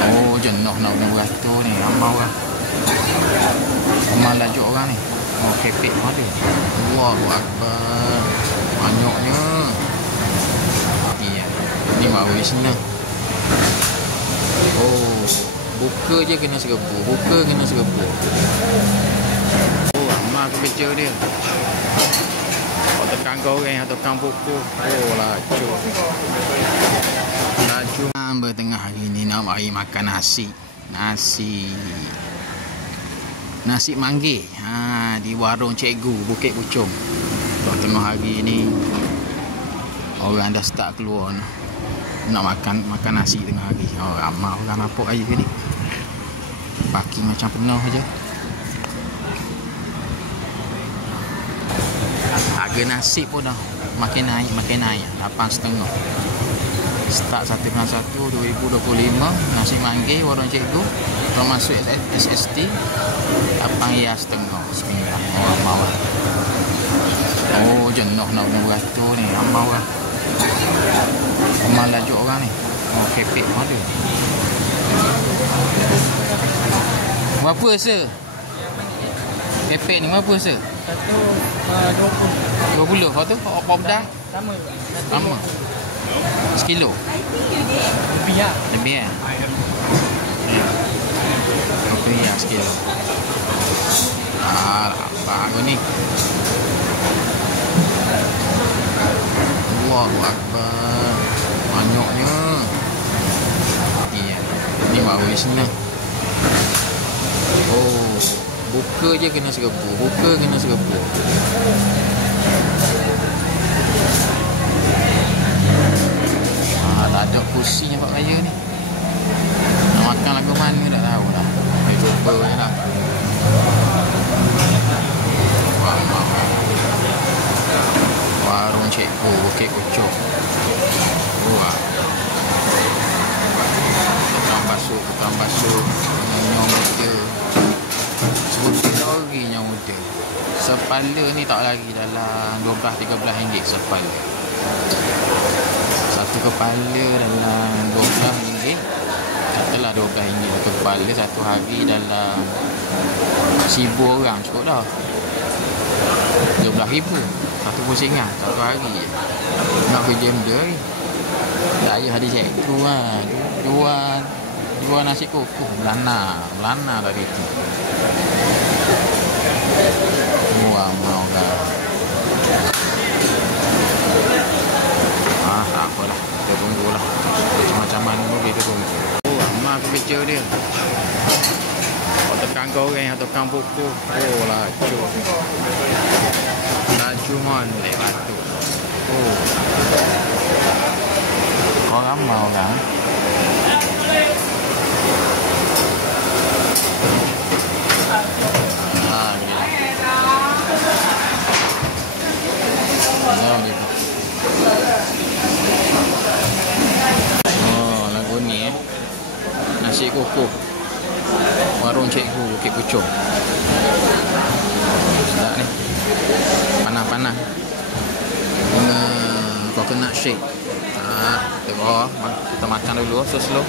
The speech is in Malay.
Oh, jenuh nak guna beratur ni. Amal orang. Amal lajuk orang ni. Oh, kepek pun ada. Allahu Akbar. Banyaknya. Iya. Ni baru di sini. Oh, buka je kena serbu. Buka kena serbu. Oh, amal kebeca dia. Kau tekan goreng atau tekan pokok. Oh, laju. Laju. Bertengah hari ni nak mari makan nasi. Nasi manggil. Di warung Cikgu Bukit Puchong. Tengah hari ni orang dah start keluar nak makan nasi tengah hari. Oh, ramai orang nampak air ni. Parking macam penuh je. Harga nasi pun dah makin naik. 8.5. Start 1.1 2025. Nasi manggil warung Cikgu termasuk SST 8.5. Bismillah. Oh, amal. Oh, jenuh nak guna beratur ni. Amal orang. Amal lajuk orang ni. Oh, kepek pun ada. Berapa se? Kepek ni berapa se? 20. Kau tu? Apa dah? Sama. Sekilo? Lebih lah. Lebih lah sekilo. Apa aku ni? Allahu Akbar. Banyaknya. Iya. Ni baru di sini. Oh, buka je kena serbu. Buka kena serbu. Tak ada kursi yang buat raya ni. Nak makan lagu mana tak tahu lah. Dia jumpa je lah. Warung Cikgu Bukit Puchong. Wah. Tukang basuh. Yang muda. Sebut lori yang muda. Sepala ni tak lagi dalam 12-13 ringgit sepala. Satu kepala dalam 12 ringgit. Katalah 12 ringgit satu kepala. Satu hari dalam 1,000 orang cukup dah. 12,000 satu pusingan satu hari je. Nak kerja benda ni. Saya ada cikgu lah. Jual nasi kukuh. Melana dari tu. Wah, mau kan. Tak apalah. Kita tunggulah. Macam mana pun kita tunggu. Oh, amal kebeca dia. Kau tekan goreng atau tekan pokok. Oh, laju. Laju mandek batu. Oh. Kau ramai orang. Oh, lagu ni nasi kukuh warung Cikgu Bukit Puchong. Sedap ni. Panas-panas. Guna coconut shake. Kita makan dulu slow-slow.